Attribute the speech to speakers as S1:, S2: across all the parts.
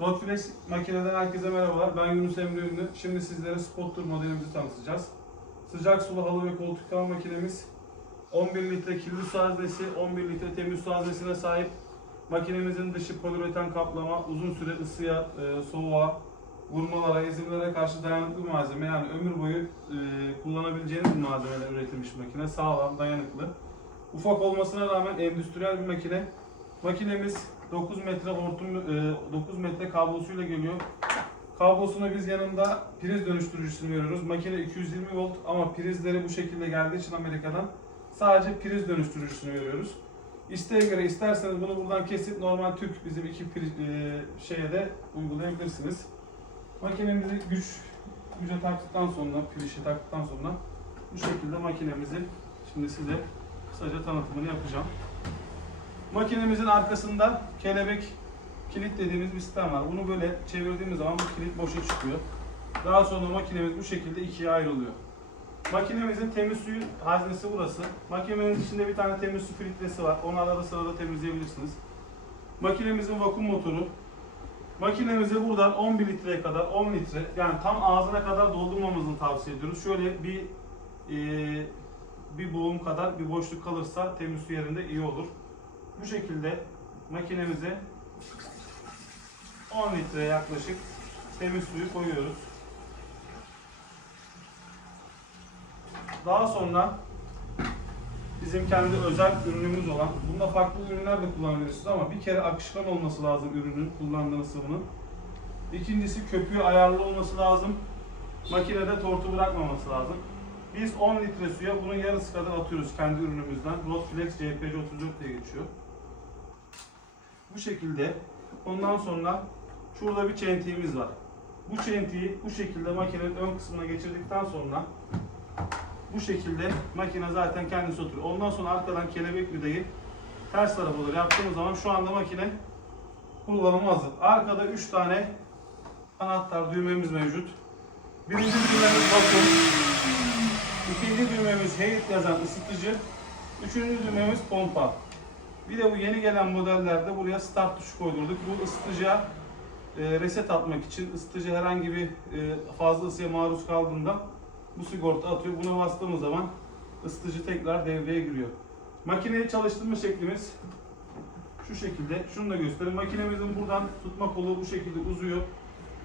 S1: Rotflex makineden herkese merhabalar. Ben Yunus Emre Ünlü. Şimdi sizlere Spot Tour modelimizi tanıtacağız. Sıcak sulu halı ve koltuk yıkama makinemiz 11 litre kirli su haznesi, 11 litre temiz su haznesine sahip. Makinemizin dışı poliüreten kaplama, uzun süre ısıya, e, soğuğa, vurmalara, ezimlere karşı dayanıklı malzeme. Yani ömür boyu e, kullanabileceğiniz bir malzemeden üretilmiş makine. Sağlam, dayanıklı. Ufak olmasına rağmen endüstriyel bir makine. Makinemiz 9 metre hortum, e, 9 metre kablosuyla geliyor. Kablosuna biz yanında priz dönüştürücüsünü veriyoruz. Makine 220 volt ama prizleri bu şekilde geldiği için Amerika'dan sadece priz dönüştürücüsünü veriyoruz. İsteğe göre isterseniz bunu buradan kesip normal Türk bizim iki priz, e, şeye de uygulayabilirsiniz. Makinemizi güç güce taktıktan sonra, pilişe taktıktan sonra bu şekilde makinemizi şimdi size kısaca tanıtımını yapacağım. Makinemizin arkasında kelebek kilit dediğimiz bir sistem var. Bunu böyle çevirdiğimiz zaman bu kilit boşa çıkıyor. Daha sonra makinemiz bu şekilde ikiye ayrılıyor. Makinemizin temiz suyu haznesi burası. Makinemizin içinde bir tane temiz su filtresi var. Onu arada sırada temizleyebilirsiniz. Makinemizin vakum motoru. Makinemize buradan 11 litreye kadar 10 litre yani tam ağzına kadar doldurmamızı tavsiye ediyoruz. Şöyle bir e, bir boğum kadar bir boşluk kalırsa temiz su yerinde iyi olur. Bu şekilde makinemize 10 litre yaklaşık temiz suyu koyuyoruz. Daha sonra bizim kendi özel ürünümüz olan, bunda farklı ürünler de kullanabilirsiniz ama bir kere akışkan olması lazım ürünün, kullandığınız sıvının. İkincisi köpüğü ayarlı olması lazım. Makinede tortu bırakmaması lazım. Biz 10 litre suya bunun yarısı kadar atıyoruz kendi ürünümüzden. Rotflex CPC34 diye geçiyor. Bu şekilde. Ondan sonra şurada bir çentiğimiz var. Bu çentiği bu şekilde makinenin ön kısmına geçirdikten sonra bu şekilde makine zaten kendisi oturuyor. Ondan sonra arkadan kelebek vidayı ters tarafa doğru yaptığımız zaman şu anda makine kullanıma. Arkada 3 tane anahtar düğmemiz mevcut. Birinci düğmemiz vakum. İkinci düğmemiz heyet yazan ısıtıcı. Üçüncü düğmemiz pompa. Bir de bu yeni gelen modellerde buraya start tuşu koydurduk. Bu ısıtıcıya e, reset atmak için ısıtıcı herhangi bir e, fazla ısıya maruz kaldığında bu sigorta atıyor. Buna bastığımız zaman ısıtıcı tekrar devreye giriyor. Makineyi çalıştırma şeklimiz şu şekilde. Şunu da göstereyim. Makinemizin buradan tutma kolu bu şekilde uzuyor.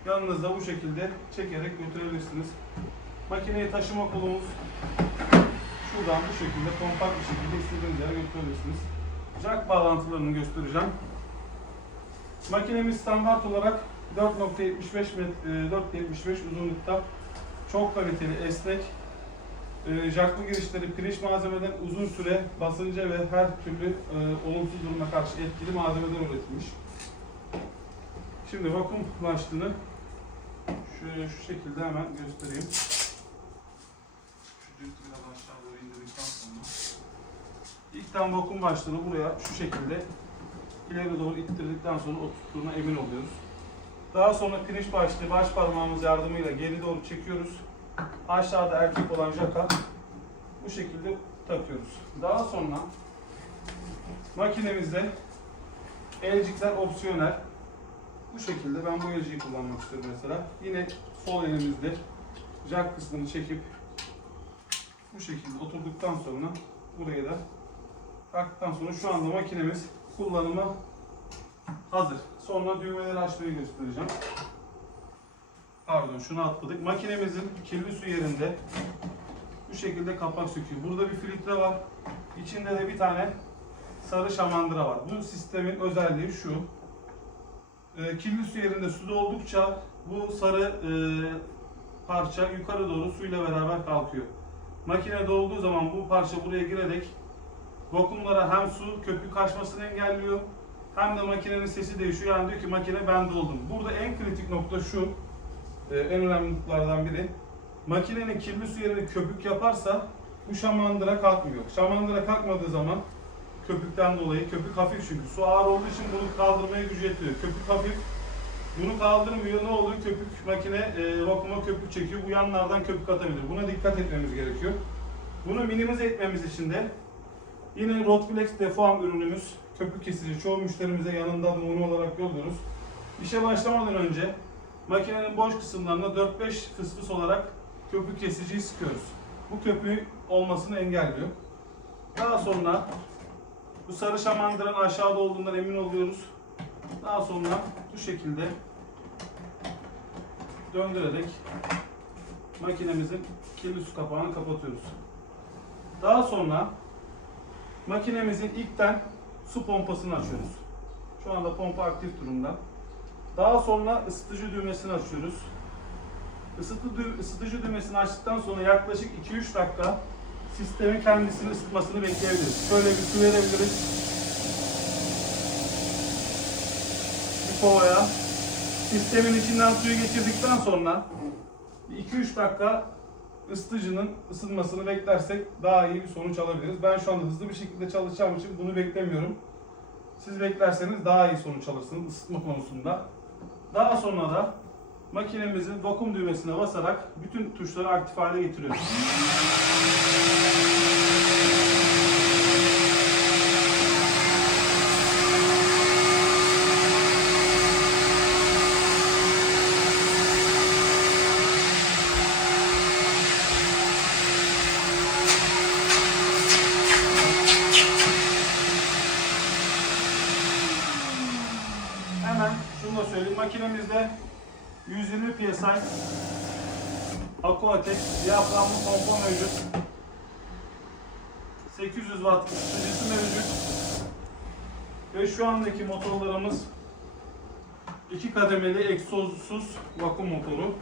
S1: Yanınızda bu şekilde çekerek götürebilirsiniz. Makineyi taşıma kolumuz şuradan bu şekilde kompakt bir şekilde istediğiniz yere götürebilirsiniz. Jack bağlantılarını göstereceğim. Makinemiz standart olarak 4.75 met- e, 4.75 uzunlukta çok kaliteli, esnek, e, jacklı girişleri pirinç malzemeden uzun süre basınca ve her türlü e, olumsuz duruma karşı etkili malzemeden üretilmiş. Şimdi vakum başlığını şöyle şu şekilde hemen göstereyim. Şu düğümü biraz aşağı doğru indirdikten sonra. İlkten vakum başlığını buraya şu şekilde ileri doğru ittirdikten sonra oturttuğuna emin oluyoruz. Daha sonra pirinç başlığı baş parmağımız yardımıyla geri doğru çekiyoruz. Aşağıda erkek olan jaka bu şekilde takıyoruz. Daha sonra makinemizde elcikler opsiyonel. Bu şekilde ben bu elciyi kullanmak istiyorum mesela. Yine sol elimizde jack kısmını çekip bu şekilde oturduktan sonra buraya da taktıktan sonra şu anda makinemiz kullanıma hazır. Sonra düğmeleri açmayı göstereceğim. Pardon şunu atladık. Makinemizin kirli su yerinde bu şekilde kapak söküyor. Burada bir filtre var. İçinde de bir tane sarı şamandıra var. Bu sistemin özelliği şu. E, kirli su yerinde su doldukça bu sarı e, parça yukarı doğru suyla beraber kalkıyor. Makine dolduğu zaman bu parça buraya girerek vakumlara hem su köpük kaçmasını engelliyor hem de makinenin sesi değişiyor. Yani diyor ki makine ben doldum. Burada en kritik nokta şu. e, en önemli noktalardan biri. Makinenin kirli su yerine köpük yaparsa bu şamandıra kalkmıyor. Şamandıra kalkmadığı zaman köpükten dolayı köpük hafif çünkü su ağır olduğu için bunu kaldırmaya gücü yetiyor. Köpük hafif. Bunu kaldırmıyor. Ne oluyor? Köpük makine e, vakuma köpük çekiyor. Bu yanlardan köpük atabilir. Buna dikkat etmemiz gerekiyor. Bunu minimize etmemiz için de yine Rotflex Deform ürünümüz köpük kesici çoğu müşterimize yanında numune olarak yolluyoruz. İşe başlamadan önce makinenin boş kısımlarına 4-5 fıs fıs olarak köpük kesiciyi sıkıyoruz. Bu köpüğü olmasını engelliyor. Daha sonra bu sarı şamandıranın aşağıda olduğundan emin oluyoruz. Daha sonra bu şekilde döndürerek makinemizin kirli su kapağını kapatıyoruz. Daha sonra makinemizin ilkten su pompasını açıyoruz. Şu anda pompa aktif durumda. Daha sonra ısıtıcı düğmesini açıyoruz. Isıtı dü- ısıtıcı düğmesini açtıktan sonra yaklaşık 2-3 dakika sistemin kendisini ısıtmasını bekleyebiliriz. Şöyle bir su verebiliriz. Bir kovaya. Sistemin içinden suyu geçirdikten sonra 2-3 dakika ısıtıcının ısınmasını beklersek daha iyi bir sonuç alabiliriz. Ben şu anda hızlı bir şekilde çalışacağım için bunu beklemiyorum. Siz beklerseniz daha iyi sonuç alırsınız ısıtma konusunda. Daha sonra da makinemizin vakum düğmesine basarak bütün tuşları aktif hale getiriyoruz. Hemen şunu da söyleyeyim. Makinemizde 120 psi Aquatec diyaframlı pompa mevcut. 800 watt ısıtıcısı mevcut. Ve şu andaki motorlarımız iki kademeli egzozsuz vakum motoru.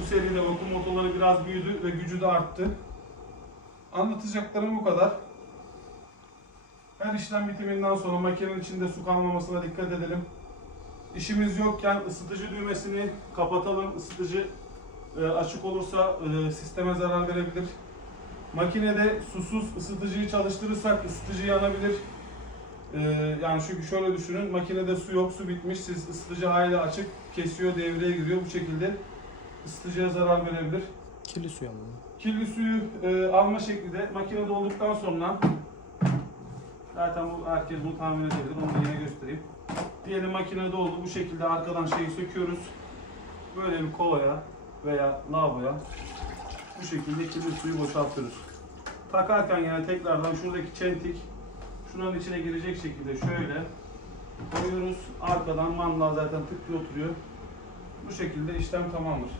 S1: Bu seride vakum motorları biraz büyüdü ve gücü de arttı. Anlatacaklarım bu kadar. Her işlem bitiminden sonra makinenin içinde su kalmamasına dikkat edelim. İşimiz yokken ısıtıcı düğmesini kapatalım. Isıtıcı e, açık olursa e, sisteme zarar verebilir. Makinede susuz ısıtıcıyı çalıştırırsak ısıtıcı yanabilir. E, yani çünkü şöyle düşünün, makinede su yok, su bitmiş, siz ısıtıcı hala açık, kesiyor, devreye giriyor. Bu şekilde ısıtıcıya zarar verebilir.
S2: Kirli suyu alalım.
S1: Kirli suyu e, alma şekli de makinede olduktan sonra zaten bu herkes bunu tahmin edebilir. Onu da yine göstereyim. Diyelim makinede oldu. Bu şekilde arkadan şeyi söküyoruz. Böyle bir kovaya veya lavaboya bu şekilde kirli suyu boşaltıyoruz. Takarken yine tekrardan şuradaki çentik şuranın içine girecek şekilde şöyle koyuyoruz. Arkadan mandal zaten tık diye oturuyor. Bu şekilde işlem tamamdır.